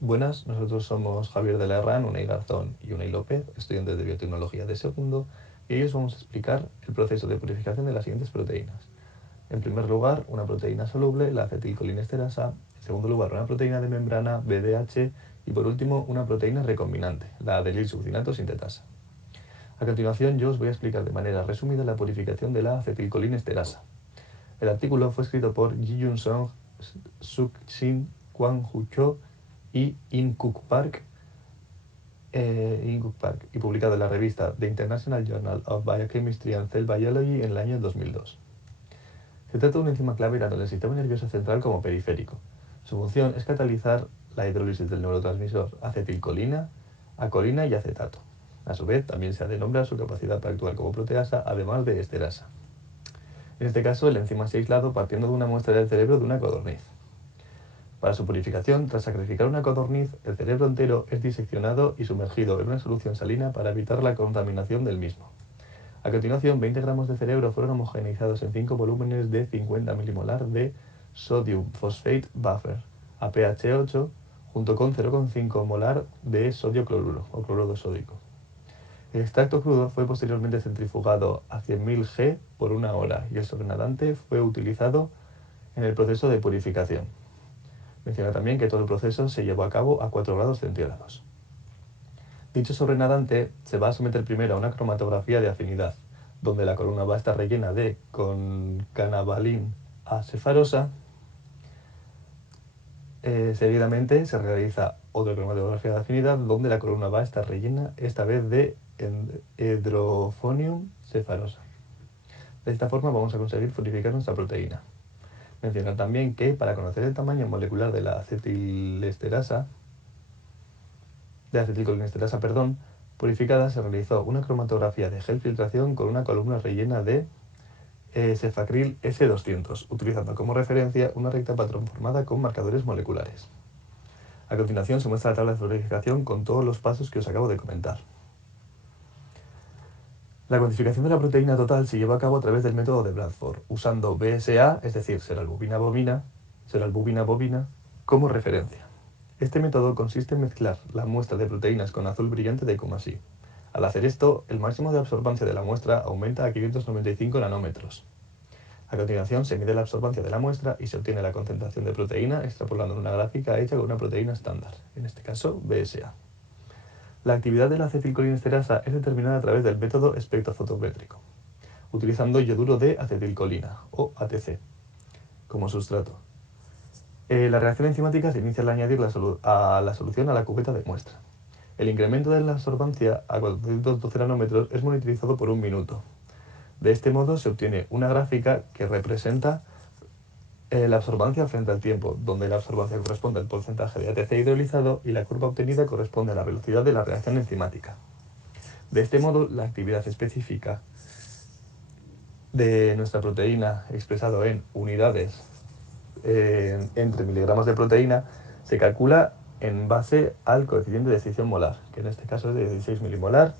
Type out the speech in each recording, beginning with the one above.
Buenas, nosotros somos Javier de la Herrán, Unai Garzón y Unai López, estudiantes de biotecnología de segundo, y hoy os vamos a explicar el proceso de purificación de las siguientes proteínas. En primer lugar, una proteína soluble, la acetilcolinesterasa; en segundo lugar, una proteína de membrana, BDH; y por último, una proteína recombinante, la adenilsuccinato sintetasa. A continuación, yo os voy a explicar de manera resumida la purificación de la acetilcolinesterasa. El artículo fue escrito por Ji-Yun Song, Suk-Shin, Kwang-Hu Cho y In-Kuk Park, y publicado en la revista The International Journal of Biochemistry and Cell Biology en el año 2002. Se trata de una enzima clave tanto en el sistema nervioso central como periférico. Su función es catalizar la hidrólisis del neurotransmisor acetilcolina, acolina y acetato. A su vez, también se ha de nombrar su capacidad para actuar como proteasa, además de esterasa. En este caso, el enzima se ha aislado partiendo de una muestra del cerebro de una codorniz. Para su purificación, tras sacrificar una codorniz, el cerebro entero es diseccionado y sumergido en una solución salina para evitar la contaminación del mismo. A continuación, 20 gramos de cerebro fueron homogeneizados en 5 volúmenes de 50 milimolar de sodium phosphate buffer a pH 8, junto con 0,5 molar de sodio cloruro o cloruro sódico. El extracto crudo fue posteriormente centrifugado a 100.000 G por una hora y el sobrenadante fue utilizado en el proceso de purificación. Menciona también que todo el proceso se llevó a cabo a 4 grados centígrados. Dicho sobrenadante se va a someter primero a una cromatografía de afinidad, donde la columna va a estar rellena de concanavalin acefarosa. Seguidamente se realiza otra cromatografía de afinidad, donde la columna va a estar rellena esta vez de Hydrophonium cefarosa. De esta forma vamos a conseguir purificar nuestra proteína. Mencionar también que para conocer el tamaño molecular de la acetilcolinesterasa purificada, se realizó una cromatografía de gel filtración con una columna rellena de cefacril S200, utilizando como referencia una recta patrón formada con marcadores moleculares. A continuación se muestra la tabla de purificación con todos los pasos que os acabo de comentar. La cuantificación de la proteína total se lleva a cabo a través del método de Bradford, usando BSA, es decir, seralbumina bovina, como referencia. Este método consiste en mezclar la muestra de proteínas con azul brillante de Coumacy. Al hacer esto, el máximo de absorbancia de la muestra aumenta a 595 nanómetros. A continuación, se mide la absorbancia de la muestra y se obtiene la concentración de proteína extrapolando en una gráfica hecha con una proteína estándar, en este caso BSA. La actividad de la acetilcolinesterasa es determinada a través del método espectrofotométrico, utilizando yoduro de acetilcolina, o ATC, como sustrato. La reacción enzimática se inicia al añadir la solución a la cubeta de muestra. El incremento de la absorbancia a 412 nanómetros es monitorizado por 1 minuto. De este modo se obtiene una gráfica que representa la absorbancia frente al tiempo, donde la absorbancia corresponde al porcentaje de ATC hidrolizado y la curva obtenida corresponde a la velocidad de la reacción enzimática. De este modo, la actividad específica de nuestra proteína, expresado en unidades entre miligramos de proteína, se calcula en base al coeficiente de escisión molar, que en este caso es de 16 milimolar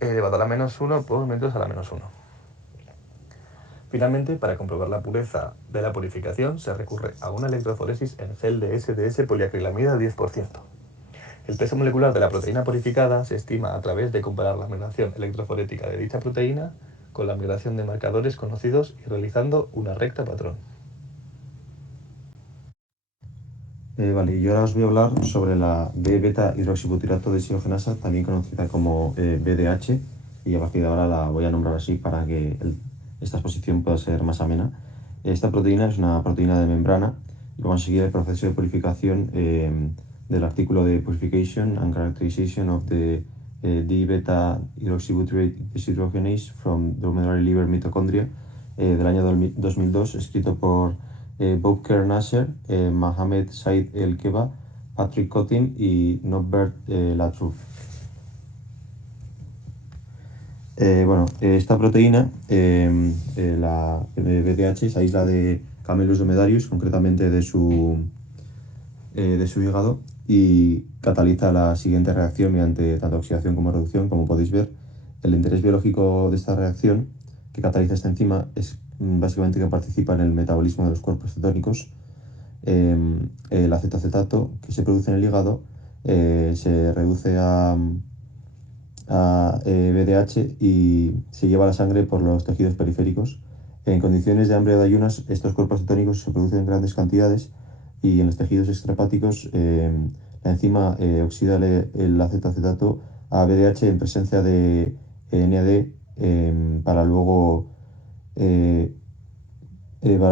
elevado a la menos 1 por metros a la menos 1. Finalmente, para comprobar la pureza de la purificación, se recurre a una electroforesis en gel de SDS poliacrilamida 10%. El peso molecular de la proteína purificada se estima a través de comparar la migración electroforética de dicha proteína con la migración de marcadores conocidos y realizando una recta patrón. Vale, yo ahora os voy a hablar sobre la B-beta hidroxibutirato desiogenasa, también conocida como BDH, y a partir de ahora la voy a nombrar así para que esta exposición pueda ser más amena. Esta proteína es una proteína de membrana y vamos a seguir el proceso de purificación del artículo de Purification and Characterization of the D-beta hydroxybutyric deshydrogenase from Dromedary Liver Mitochondria del año 2002, escrito por Boubacar Nasser, Mohamed Said El-Keba, Patrick Cotin y Norbert Latrouf. Esta proteína, la BDH, se aísla de Camelus dromedarius, concretamente de su hígado, y cataliza la siguiente reacción mediante tanto oxidación como reducción. Como podéis ver, el interés biológico de esta reacción que cataliza esta enzima es básicamente que participa en el metabolismo de los cuerpos cetónicos. el acetoacetato que se produce en el hígado se reduce a VDH y se lleva a la sangre por los tejidos periféricos. En condiciones de hambre o de ayunas, estos cuerpos cetónicos se producen en grandes cantidades y en los tejidos extrahepáticos la enzima oxida el acetoacetato a VDH en presencia de NAD para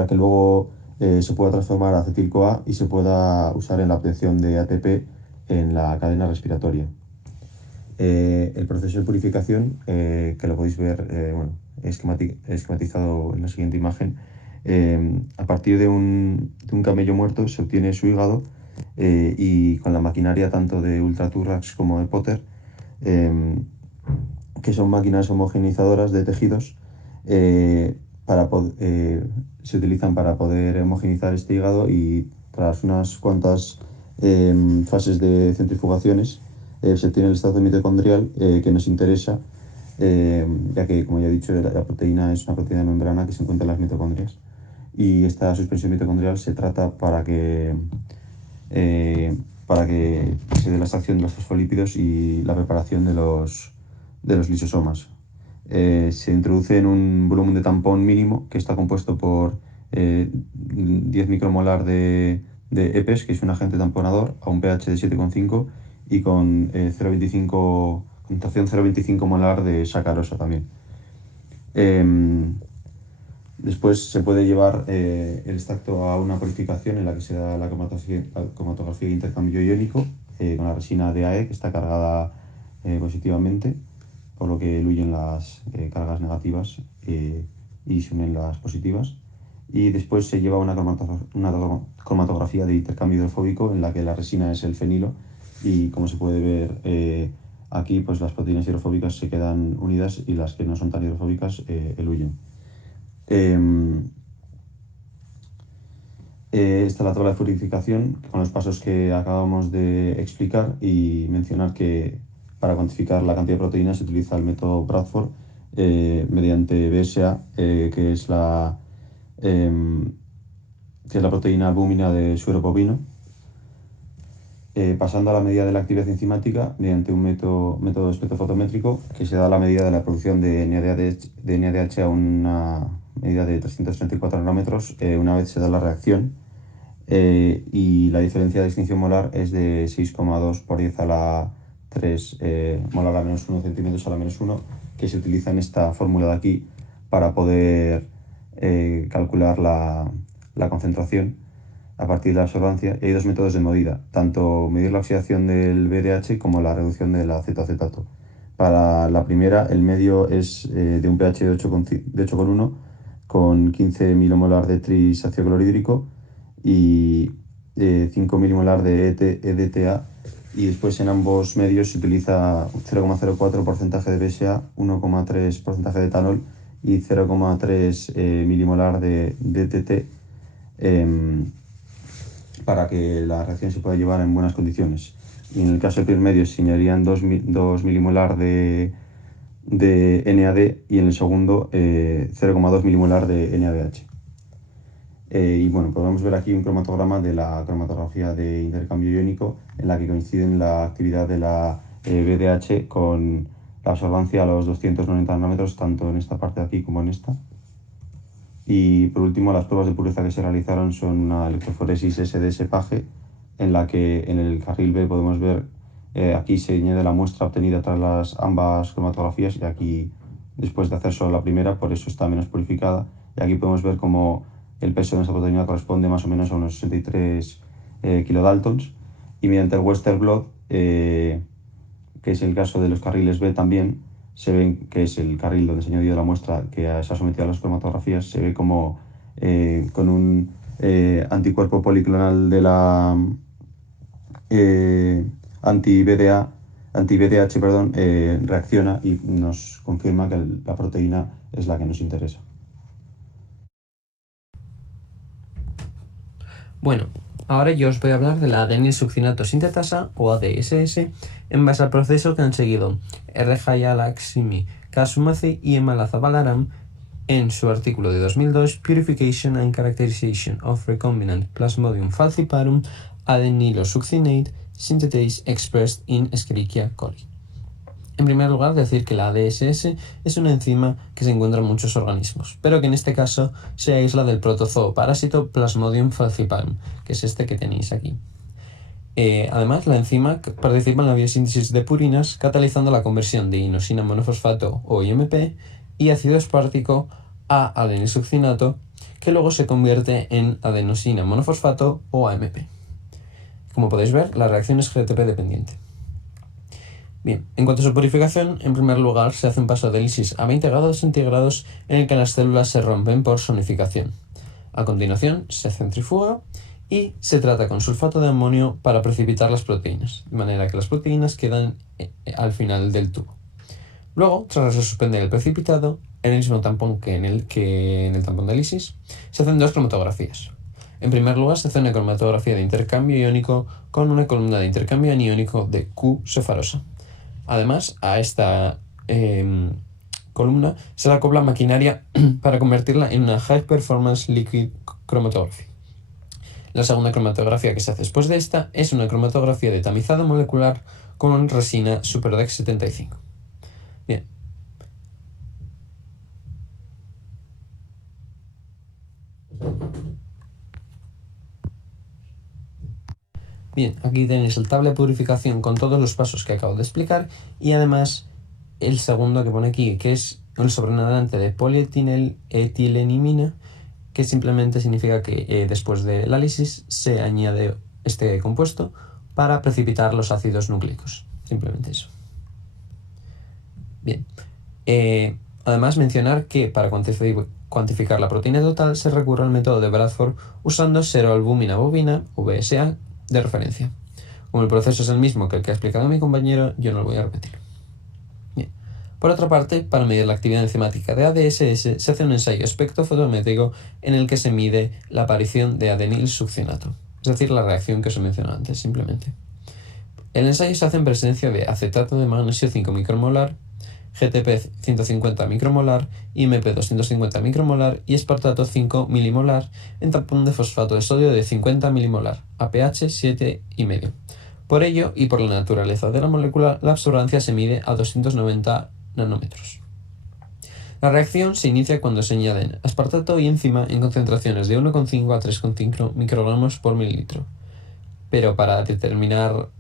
que luego se pueda transformar a acetil-CoA y se pueda usar en la obtención de ATP en la cadena respiratoria. El proceso de purificación, que lo podéis ver esquematizado en la siguiente imagen, a partir de un camello muerto se obtiene su hígado y con la maquinaria tanto de Ultraturrax como de Potter, que son máquinas homogenizadoras de tejidos, se utilizan para poder homogeneizar este hígado y tras unas cuantas fases de centrifugaciones se obtiene el estado mitocondrial que nos interesa, ya que, como ya he dicho, la proteína es una proteína de membrana que se encuentra en las mitocondrias. Y esta suspensión mitocondrial se trata para que se dé la extracción de los fosfolípidos y la preparación de los lisosomas. Se introduce en un volumen de tampón mínimo que está compuesto por 10 micromolar de EPES, que es un agente tamponador, a un pH de 7,5 y con concentración 0,25 molar de sacarosa también. Después se puede llevar el extracto a una purificación en la que se da la cromatografía de intercambio iónico con la resina DAE, que está cargada positivamente, por lo que huyen las cargas negativas y se unen las positivas. Y después se lleva una cromatografía de intercambio hidrofóbico en la que la resina es el fenilo y, como se puede ver aquí, pues las proteínas hidrofóbicas se quedan unidas y las que no son tan hidrofóbicas eluyen. Esta es la tabla de purificación con los pasos que acabamos de explicar y mencionar que para cuantificar la cantidad de proteínas se utiliza el método Bradford mediante BSA, que es la proteína albúmina de suero bovino, pasando a la medida de la actividad enzimática mediante un método espectrofotométrico que se da la medida de la producción de NADH a una medida de 334 nanómetros una vez se da la reacción, y la diferencia de extinción molar es de 6,2 por 10 a la 3 molar a menos 1 centímetros a la menos 1, que se utiliza en esta fórmula de aquí para poder calcular la concentración a partir de la absorbancia. Y hay dos métodos de medida, tanto medir la oxidación del VDH como la reducción del acetoacetato. Para la primera, el medio es de un pH de 8,1 con 15 milimolar de trisácido clorhídrico y 5 milimolar de EDTA, y después en ambos medios se utiliza 0,04% de BSA, 1,3% de etanol y 0,3 milimolar de DTT para que la reacción se pueda llevar en buenas condiciones. Y en el caso del primer medio se añadirían 2 milimolar de NAD y en el segundo 0,2 milimolar de NADH. Y bueno, podemos ver aquí un cromatograma de la cromatografía de intercambio iónico en la que coinciden la actividad de la VDH con la absorbancia a los 290 nanómetros, tanto en esta parte de aquí como en esta. Y por último, las pruebas de pureza que se realizaron son una electroforesis SDS-PAGE, en la que en el carril B podemos ver, aquí se añade la muestra obtenida tras ambas cromatografías, y aquí después de hacer solo la primera, por eso está menos purificada. Y aquí podemos ver cómo el peso de nuestra proteína corresponde más o menos a unos 63 kilodaltons, y mediante el Western blot, que es el caso de los carriles B también, se ven que es el carril donde se ha añadido la muestra que se ha sometido a las cromatografías, se ve como con un anticuerpo policlonal de la anti-VDH, reacciona y nos confirma que la proteína es la que nos interesa. Bueno, ahora yo os voy a hablar de la adenilsuccinato sintetasa o ADSS en base al proceso que han seguido R. Hayalaxmi, Kasumasi y Emalazabalaram en su artículo de 2002, Purification and Characterization of Recombinant Plasmodium falciparum Adenylosuccinate Synthetase Expressed in Escherichia coli. En primer lugar, decir que la ADSS es una enzima que se encuentra en muchos organismos, pero que en este caso se aísla del protozoo parásito Plasmodium falciparum, que es este que tenéis aquí. Además, la enzima participa en la biosíntesis de purinas, catalizando la conversión de inosina monofosfato o IMP y ácido aspartico a adenilsuccinato, que luego se convierte en adenosina monofosfato o AMP. Como podéis ver, la reacción es GTP dependiente. Bien, en cuanto a su purificación, en primer lugar se hace un paso de lisis a 20 grados centígrados en el que las células se rompen por sonificación. A continuación se centrifuga y se trata con sulfato de amonio para precipitar las proteínas, de manera que las proteínas quedan al final del tubo. Luego, tras suspender el precipitado, en el mismo tampón que en el tampón de lisis, se hacen dos cromatografías. En primer lugar, se hace una cromatografía de intercambio iónico con una columna de intercambio aniónico de Q cefarosa. Además, a esta columna se le acopla maquinaria para convertirla en una High Performance Liquid Chromatography. La segunda cromatografía que se hace después de esta es una cromatografía de tamizado molecular con resina Superdex 75. Bien. Bien, aquí tenéis el tabla de purificación con todos los pasos que acabo de explicar y además el segundo que pone aquí, que es el sobrenaturante de polietilenilamina, que simplemente significa que después de la lisis se añade este compuesto para precipitar los ácidos nucleicos. Simplemente eso. Bien. Además, mencionar que para cuantificar la proteína total se recurre al método de Bradford usando seroalbúmina bovina, VSA, de referencia. Como el proceso es el mismo que el que ha explicado mi compañero, yo no lo voy a repetir. Bien. Por otra parte, para medir la actividad enzimática de ADSS se hace un ensayo espectrofotométrico en el que se mide la aparición de adenilsuccinato, es decir, la reacción que os he mencionado antes, simplemente. El ensayo se hace en presencia de acetato de magnesio 5 micromolar, GTP 150 micromolar, IMP 250 micromolar y espartato 5 milimolar en tampón de fosfato de sodio de 50 milimolar, a pH 7,5. Por ello, y por la naturaleza de la molécula, la absorbancia se mide a 290 nanómetros. La reacción se inicia cuando se añaden aspartato y enzima en concentraciones de 1,5 a 3,5 microgramos por mililitro. Pero para determinar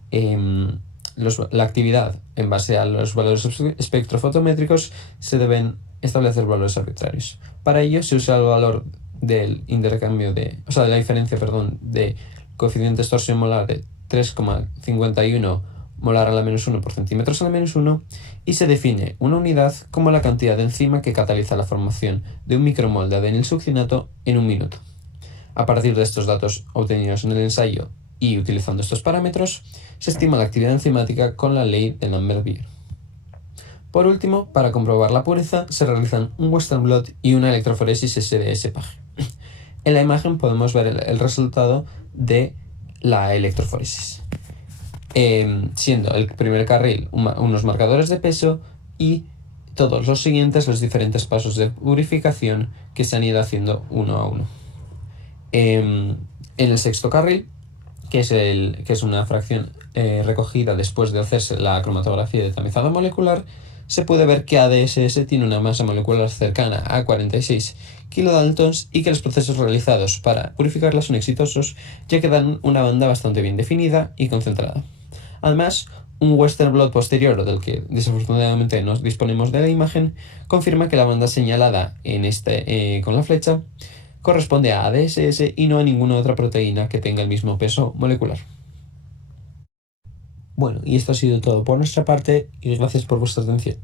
la actividad en base a los valores espectrofotométricos se deben establecer valores arbitrarios. Para ello se usa el valor del intercambio de la diferencia, de coeficiente de extorsión molar de 3,51 molar a la menos 1 por centímetros a la menos 1 y se define una unidad como la cantidad de enzima que cataliza la formación de un micromol de adenilsuccinato en un minuto. A partir de estos datos obtenidos en el ensayo y utilizando estos parámetros, se estima la actividad enzimática con la ley de Lambert-Beer. Por último, para comprobar la pureza, se realizan un Western blot y una electroforesis SDS-PAG. En la imagen podemos ver el resultado de la electroforesis, siendo el primer carril unos marcadores de peso y todos los siguientes los diferentes pasos de purificación que se han ido haciendo uno a uno. En el sexto carril, que es una fracción recogida después de hacerse la cromatografía de tamizado molecular, se puede ver que ADSS tiene una masa molecular cercana a 46 kilodaltons y que los procesos realizados para purificarla son exitosos, ya que dan una banda bastante bien definida y concentrada. Además, un Western blot posterior, del que desafortunadamente no disponemos de la imagen, confirma que la banda señalada con la flecha corresponde a ADSS y no a ninguna otra proteína que tenga el mismo peso molecular. Bueno, y esto ha sido todo por nuestra parte y gracias por vuestra atención.